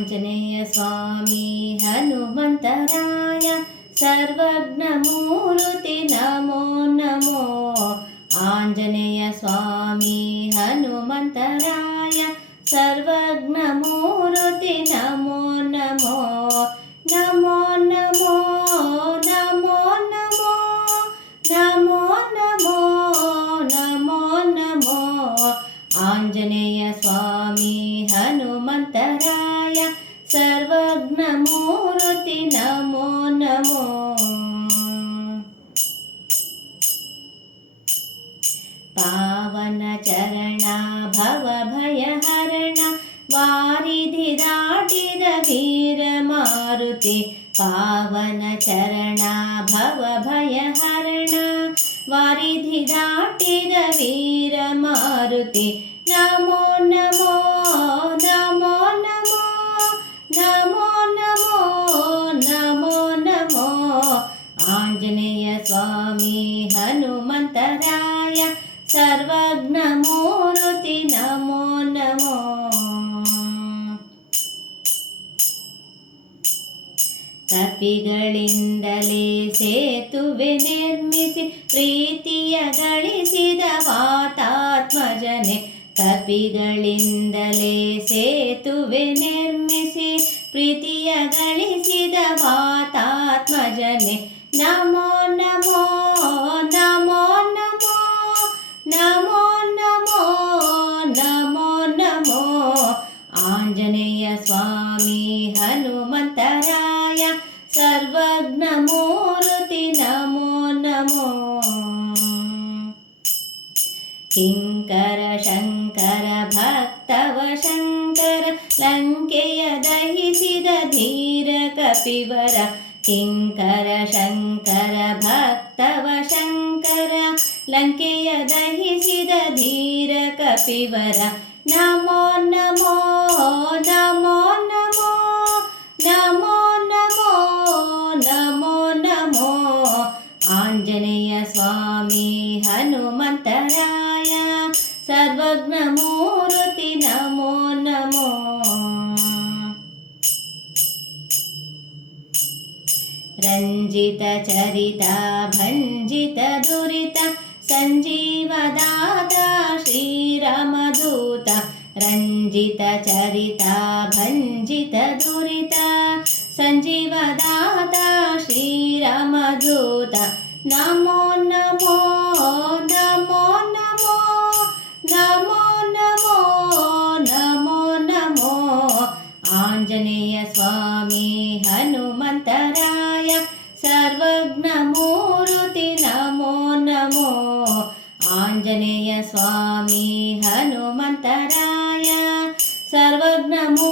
आञ्जनेय स्वामी हनुमन्तराय सर्वज्ञमूर्ति नमो नमो। आञ्जनेय स्वामी हनुमन्तराय सर्वज्ञमूर्ति नमो नमो। नमो नमो नमो नमो नमो नमो नमो नमो। आञ्जनेय स्वामी हनुमन्तराय पावनचरणा भवभयहरणा वीरमारुति पावनचरणा भवभयहरणा वारिधि दाटिद वीरमारुति नमो नमो नमो नमो नमो नमो नमो नमो आञ्जनेय ಕಪಿಗಳಿಂದಲೇ ಸೇತುವೆ ನಿರ್ಮಿಸಿ ಪ್ರೀತಿಯ ಗಳಿಸಿದ ವಾತಾತ್ಮಜನೆ ಕಪಿಗಳಿಂದಲೇ ಸೇತುವೆ ನಿರ್ಮಿಸಿ ಪ್ರೀತಿಯ ಗಳಿಸಿದ ವಾತಾತ್ಮಜನೆ. ನಮೋ ನಮೋ सर्वज्ञमूर्ति नमो नमो। किङ्कर शङ्कर भक्तव शङ्कर लङ्केय दहि सिद धीरकपिवर। किङ्कर शङ्कर भक्तव शङ्कर लङ्केय दहि सिद धीरकपिवर। नमो नमो नमो नमो। सर्वज्ञ मूति नमो नमो। रञ्जितचरिता भञ्जितदुरित सञ्जीवदाता श्रीरमदूत। रञ्जितचरिता भञ्जितदुरित सञ्जीवदाता श्रीरमदूत। नमो स्वामी हनुमन्तराय सर्वज्ञमूर्ति नमो नमो। आंजनेय स्वामी हनुमन्तराय सर्वज्ञमू